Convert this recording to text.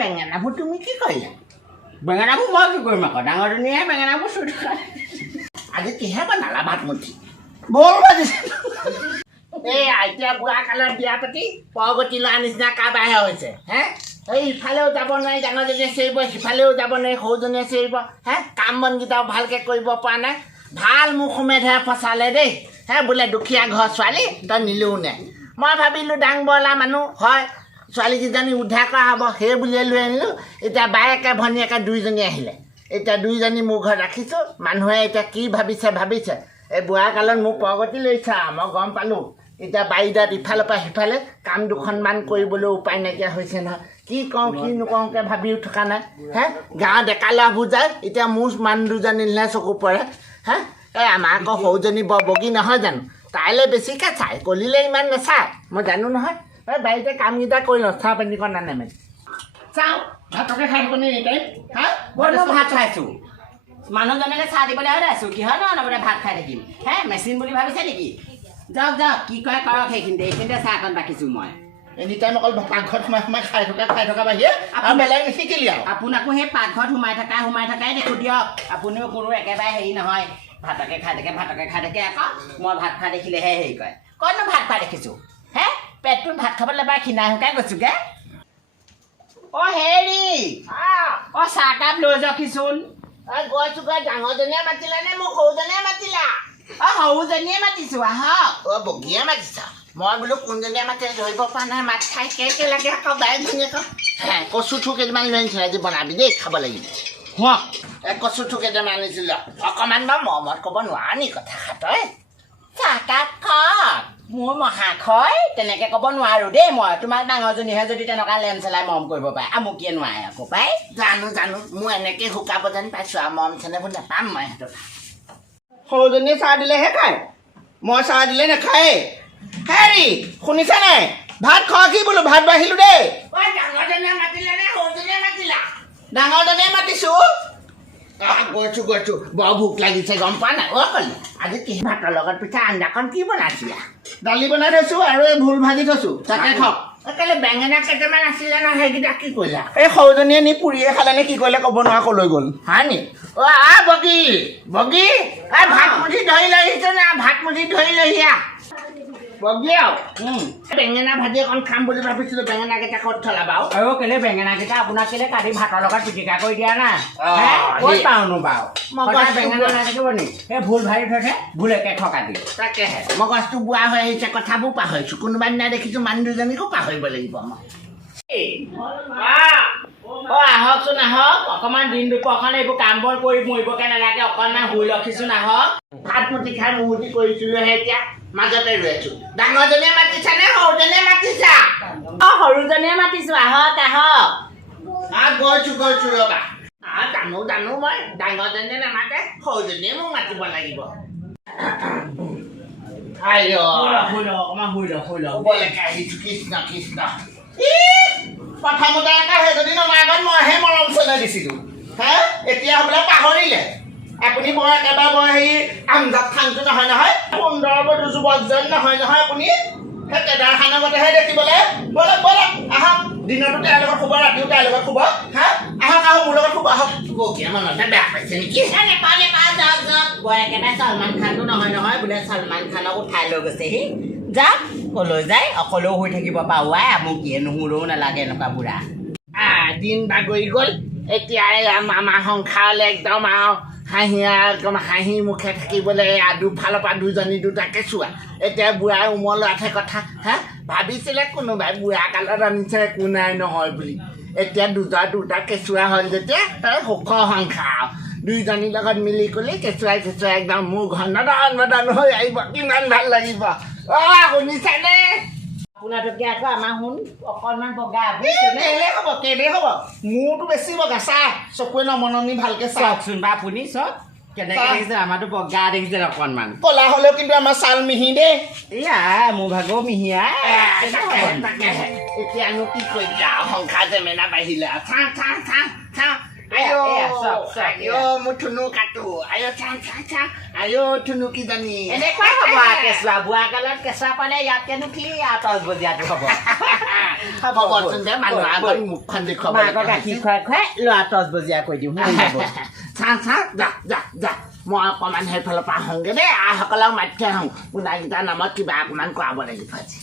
বেঙেনাবোৰ তুমি কি কৰিলা? বেঙেনাবোৰ মই কি কৰিম আকৌ? ডাঙৰজনীয়ে বেঙেনাবোৰ চুই থকা আজি কিহে বনালা ভাত মুঠি বাজিছে এই এতিয়া বুঢ়া কালত বিয়া পাতি পৰগতি লোৱা নিচিনা কাবাহে হৈছে হে? এই ইফালেও যাব নোৱাৰি ডাঙৰজনীয়ে চিৰিব সিফালেও যাব নোৱাৰি সৰুজনীয়ে চিৰিব হে? কাম বনকেইটাও ভালকৈ কৰিব পৰা নাই। ভাল মুখ সোমেধে ফচালে দেই হে? বোলে দুখীয়া ঘৰ ছোৱালী তই নিলেও নে মই ভাবিলোঁ ডাং বৰলা মানুহ হয় ছোৱালীকেইজনী উদ্ধাৰ কৰা হ'ব সেই বুলিয়ে লৈ আনিলোঁ। এতিয়া বায়েকে ভনীয়েকে দুইজনী আহিলে। এতিয়া দুইজনী মোৰ ঘৰত ৰাখিছোঁ। মানুহে এতিয়া কি ভাবিছে ভাবিছে। এই বুঢ়া কালত মোক প্ৰগতি লৈছে আৰু মই গম পালোঁ। এতিয়া বাৰীডাত ইফালৰ পৰা সিফালে কাম দুখনমান কৰিবলৈ উপায় নাইকিয়া হৈছে নহয়। কি কওঁ কি নকওঁকৈ ভাবিও থকা নাই। হে গাঁৱৰ ডেকা ল'ৰাবোৰ যায় এতিয়া মোৰ মানুহ দুজনীলৈহে চকু পৰে। হে এই আমাৰ আকৌ সৰুজনী বৰ বগী নহয় জানো? তাইলৈ বেছিকৈ চাই কলিলে ইমান নাচায়। মই জানো নহয়। এই বাৰীতে কামকেইটা কৰি লওঁ চাহ পানীকণ নানে মানে। চাওঁ ভাতকে খাই থাকোঁ নি তাই? হা? মইনো ভাত খাইছোঁ মানুহজনকে চাহ দিবলৈ হৈ আছোঁ। কিহৰ ন নবলে ভাত খাই থাকিম? হে মেচিন বুলি ভাবিছে নেকি? যাওক যাওক কি কৰে কৰক সেইখিনিতে। এইখিনিতে চাহকণ ৰাখিছোঁ মই। এনি টাইম অকল পাকঘৰত সোমাই সোমাই খাই থকা খাই থকা বাহিৰে আৰু বেলেগ নিশিকিলি আৰু। আপোনাকো সেই পাকঘৰত সোমাই থকা সোমাই থকাই দেখোঁ দিয়ক। আপুনিও কোনো একেবাৰে হেৰি নহয়। ভাতকে খাই থাকে ভাতকে খাই থাকে। আকৌ মই ভাত খোৱা দেখিলেহে হেৰি কৰে ক'তনো ভাত খোৱা দেখিছোঁ? পেটটো ভাত খাবলৈ এবাৰ খিনাই শুকাই গৈছোঁগে। অ' হেৰি। অ' চাহকাপ লৈ যাওকহিচোন গৈছোঁ গৈ ডাঙৰজনীয়ে মাতিলে নে মোক সৰুজনীয়ে মাতিলা? অ' সৰুজনীয়ে মাতিছোঁ আহক অ' বগীয়ে মাতিছা। মই বোলো কোনজনীয়ে মাতে ধৰিব পৰা নাই মাত খাই কে কে লাগে আকৌ বায়েক ধুনীয়াকৈ কচু থু কেইটামান লৈ আনিছিলে আজি বনাবি দেই খাব লাগিব। হোৱা। এই কচু থু কেইটামান আনিছিলোঁ। অকণমান বাৰু মৰমত ক'ব নোৱাৰ নি কথা তই? চাহকাপ খাওক মোৰ মহাশয় তেনেকৈ ক'ব নোৱাৰোঁ দেই মই। তোমাৰ ডাঙৰজনীহে যদি তেনেকুৱা লেম চেলাই মৰম কৰিব পাৰে আমুকিয়ে নোৱাৰে আকৌ পাই? জানো জানো মোৰ এনেকৈ শুকাব যেন পাইছোঁ আৰু মৰম চেনেহবোৰ নাপাম মই সিহঁতক। সৰুজনীয়ে চাহ দিলেহে খায়। মই চাহ দিলে নাখায়েই। হেৰি শুনিছা নাই? ভাত খোৱা কি বোলো? ভাত বাঢ়িলোঁ দেই। ডাঙৰজনীয়ে মাতিলে নে সৰুজনীয়ে মাতিলা? ডাঙৰজনীয়ে মাতিছোঁ। গৈছোঁ গৈছোঁ বৰ ভোক লাগিছে গম পোৱা নাই? অ' কলি। আজি কি ভাতৰ লগত পিঠা আঞ্জাকণ কি বনাইছিলা? দালি বনাই থৈছোঁ আৰু এই ভোল ভাজি থৈছোঁ। তাকে খাওক কেলৈ বেঙেনা কেইটামান আছিলে ন সেইকেইটা কি কৰিলা? এই সৰুজনীয়ে নি পুৰিয়ে খালে নে কি কৰিলে ক'ব নোৱাৰা ক'লৈ গ'ল। হয় নি অ' আ বগী। বগী এই ভাত মুঠি ধৰি লৈ আহিছ না ভাত মুঠি ধৰি লৈ আহ। বেঙেনা ভাজি অকণ খাম বুলি ভাবিছিলোঁ বেঙেনা কেইটা ক'ত থলা বাৰু আৰু কেলে বেঙেনাকেইটা আপোনাক কেলে কাটি ভাতৰ লগত পিটিকা কৰি দিয়া হে? ক'ত পাওঁনো বাৰু? মই বেঙেনা নাথাকিব নি? সেই ভুল ভাজি থৈছে ভুলেকে থকা দি তাকেহে মগজটো বুঢ়া হৈ আহিছে কথাবোৰ পাহৰিছোঁ। কোনোবা দিনা দেখিছোঁ মানুহ দুজনীকো পাহৰিব লাগিব মই। অ আহকচোন আহক। অকণমান দিন দুপৰখন এইবোৰ কাম বন কৰি মৰিবকে নালাগে অকণমান শুই লখিছোন আহক। ভাত মুঠি খাই মুহুৰ্তি কৰিছিলোঁহে এতিয়া। মাজতে ৰৈ আছোঁ। ডাঙৰজনীয়ে মাতিছা নে সৰুজনীয়ে মাতিছা? অ সৰুজনীয়ে মাতিছোঁ। আহক আহক। আহ গৈছোঁ গৈছোঁ ৰ'বা। জানো জানো মই ডাঙৰজনীয়ে নামাতে সৰুজনীয়ে মোক মাতিব লাগিব। কৃষ্ণ কৃষ্ণ। প্ৰথমতে একে সেইজনী নমাৰ আগত মইহে মৰম চেনেহ দিছিলোঁ। হে এতিয়া বোলে পাহৰিলে। আপুনি বৰ একেবাৰে বৰ হেৰি আঞ্জাত থাংটো নহয় নহয়। সুন্দৰ বধু যুৱকজন নহয় নহয় আপুনি। সেই কেদাৰখানৰ গতেহে দেখিবলৈ। বলক বলক আহক। দিনতো তাইৰ লগত শুব ৰাতিও তাইৰ লগত শুব হা? আহক আহক মোৰ লগত শুব আহক। বকীয়া মনতে বেয়া পাইছে নেকি? নেপাওঁ নেপাওঁ যাওক যাওক। বৰ একেবাৰে চলমান খানটো নহয় নহয় বোলে চলমান খানক উঠাই লৈ গৈছেহি যাওক কলৈ যায়? অকলেও শুই থাকিব পাৰোঁ। আই মোক কিয়ে নুশুৰেও নালাগে এনেকুৱা বুঢ়া। দিন বাগৰি গ'ল। এতিয়া এই আম- আমাৰ সংসাৰলৈ একদম আৰু হাঁহি একদম হাঁহি মুখে থাকিবলৈ আৰু দুফালৰ পৰা দুজনী দুটা কেঁচুৱা এতিয়া বুঢ়াই উমলোৱাতহে কথা, হা? ভাবিছিলে কোনোবাই বুঢ়া কালত আনিছে, একো নাই নহয় বুলি। এতিয়া দুটা দুটা কেঁচুৱা হ'ল যেতিয়া এই সুখ সংসাৰ আৰু। দুইজনীৰ লগত মিলি কৰি কেঁচুৱাই কেঁচুৱাই একদম মোৰ ঘৰ নদন বদন হৈ আহিব। কিমান ভালো লাগিব। অ' শুনিছানে? আপোনালোকে আকৌ আমাৰ শুন অকণমান বগা কেলে হ'ব কেলে হ'ব? মোৰতো বেছি বগা চাহ চকুৱে নমননি ভালকে চাওক চাওকচোন বা আপুনি চব কেনেকৈ দেখিছে আমাৰতো বগা দেখিছে অকণমান। ক'লা হ'লেও কিন্তু আমাৰ ছাল মিহি দেই এয়া মোৰ ভাগৰ মিহিয়া। এতিয়ানো কি কৰিবি আৰু সংসাৰ জেমেনা বাঢ়িলে। চাওঁ, চাওঁ, চাওঁ, চাওঁ। আইঅ, এয়া, এয়া, চাওক, চাওক, আইঅ, মোৰ ধুনু কাটো আইঅ চাওঁ চাওঁ চাওঁ আইঅ ধুনু কিজনী এনেকুৱাই হ'ব আৰু কেঁচুৱা বুঢ়া কালত কেঁচুৱা পালে ইয়াতকেনো কি আৰু তল বজিয়াটো হ'ব খবৰচোন দে মানুহ আগত মুখখন দেখুৱাব মাকৰ গাখীৰ খুৱাই খুৱাই ল'ৰা টচ বজিয়া কৈ দিওঁ হৈ যাব। চা চা যা যা যা মই অকণমান সেইফালৰ পৰা আহোঁগৈ দেই আইসকলক মাতি থৈ আহোঁ পোনাকেইটাৰ নামত কিবা অকণমান কৰাব লাগিব আজি